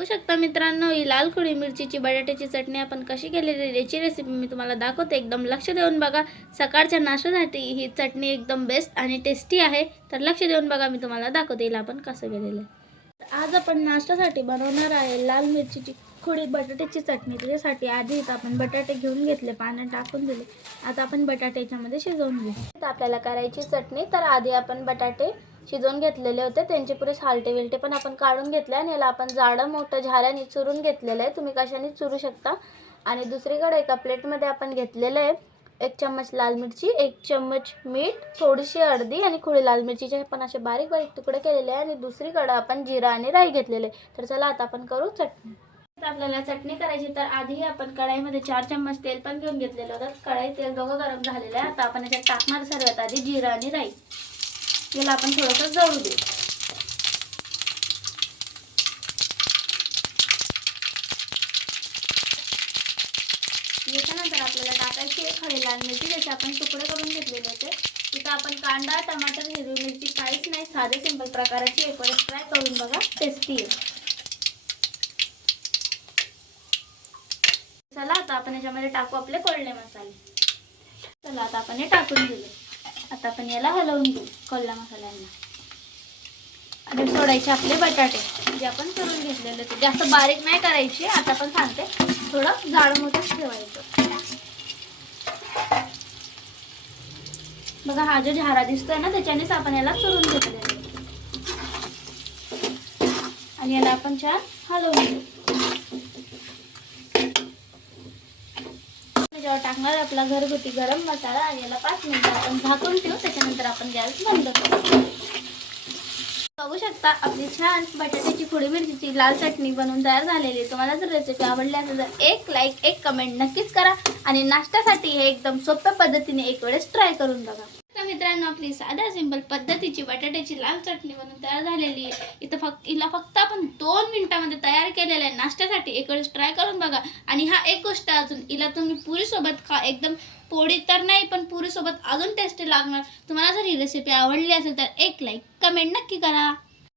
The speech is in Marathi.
बघू शकता मित्रांनो, ही लाल खोडी मिरचीची बटाट्याची चटणी आपण कशी केलेली याची रेसिपी मी तुम्हाला दाखवते. एकदम लक्ष देऊन बघा. सकाळच्या नाश्त्यासाठी ही चटणी एकदम बेस्ट आणि टेस्टी आहे. तर लक्ष देऊन बघा, मी तुम्हाला दाखवते हिला आपण कसं केलेलं आहे. आज आपण नाश्त्यासाठी बनवणार आहे लाल मिरचीची खोडी बटाट्याची चटणी. त्याच्यासाठी आधी इथं आपण बटाटे घेऊन घेतले, पाण्यात टाकून दिले. आता आपण बटाटे याच्यामध्ये शिजवून घेऊ. तर आपल्याला करायची चटणी, तर आधी आपण बटाटे शिजवून घेतलेले होते, त्यांचे पुरे सालटे विलटे पण आपण काढून घेतले आणि याला आपण जाडं मोठं झाऱ्याने चुरून घेतलेलं आहे. तुम्ही कशाने चुरू शकता. आणि दुसरीकडे एका प्लेटमध्ये आपण घेतलेलं आहे 1 चम्मच लाल मिरची, 1 चम्मच मीठ, थोडीशी हळदी आणि खोडी लाल मिरचीचे पण असे बारीक बारीक तुकडे केलेले आहे. आणि दुसरीकडे आपण जिरा आणि राई घेतलेले. तर चला आता आपण करू चटणी. आपल्याला चटणी करायची, तर आधी आपण कढाईमध्ये 4 चम्मच तेल पण घेऊन घेतलेलं होतं. कढाई तेल दोघं गरम झालेलं आहे. आता आपण याच्यात टाकणार सर्वात आधी जिरा आणि राई. याला आपण थोडंसं जळू देऊ. याच्यानंतर आपल्याला टाकायची एक हळी लाल मिरची, ज्याचे आपण तुकडे करून घेतलेले होते. इथं आपण कांदा, टमाटर, हिरवी मिरची काहीच नाही, साधे सिंपल प्रकाराची एक वेळेस ट्राय करून बघा, टेस्टी आहे. चला आता आपण याच्यामध्ये टाकू आपले कोल्हे मसाले. चला आता आपण हे टाकून दिले. आता आपण याला हलवून घेऊ कोल्हा मसाल्यांना. आणि सोडायचे आपले बटाटे जे आपण करून घेतलेले होते. जास्त बारीक नाही करायची, आता आपण सांगते, थोडं जाड मोठं ठेवायचं. बघा, हा जो झारा दिसतोय ना, त्याच्यानेच आपण याला चुरून घेतलेलं आणि याला आपण छान हलवून घेऊ. जेव्हा टाकणार आपला घरगुती गरम मसाला आणि याला 5 मिनिटं आपण झाकून ठेवू. त्याच्यानंतर आपण गॅस बंद करू. बघू शकता आपली छान बटाट्याची खोडी मिरचीची लाल चटणी बनवून तयार झालेली. तुम्हाला जर रेसिपी आवडली असेल तर एक लाईक, एक कमेंट नक्कीच करा. आणि नाश्त्यासाठी हे एकदम सोप्या पद्धतीने एक वेळेस ट्राय करून बघा. तर मित्रांनो, आपली साध्या सिंपल पद्धतीची बटाट्याची लाल चटणी बनवून तयार झालेली आहे. हिला फक्त आपण 2 मिनिटांमध्ये तयार केलेलं आहे. नाश्त्यासाठी एक वेळेस ट्राय करून बघा. आणि हा एक गोष्ट अजून, हिला तुम्ही पुरीसोबत खा. एकदम पोळी तर नाही, पण पुरीसोबत अजून टेस्टी लागणार. तुम्हाला जर ही रेसिपी आवडली असेल तर एक लाईक, कमेंट नक्की करा.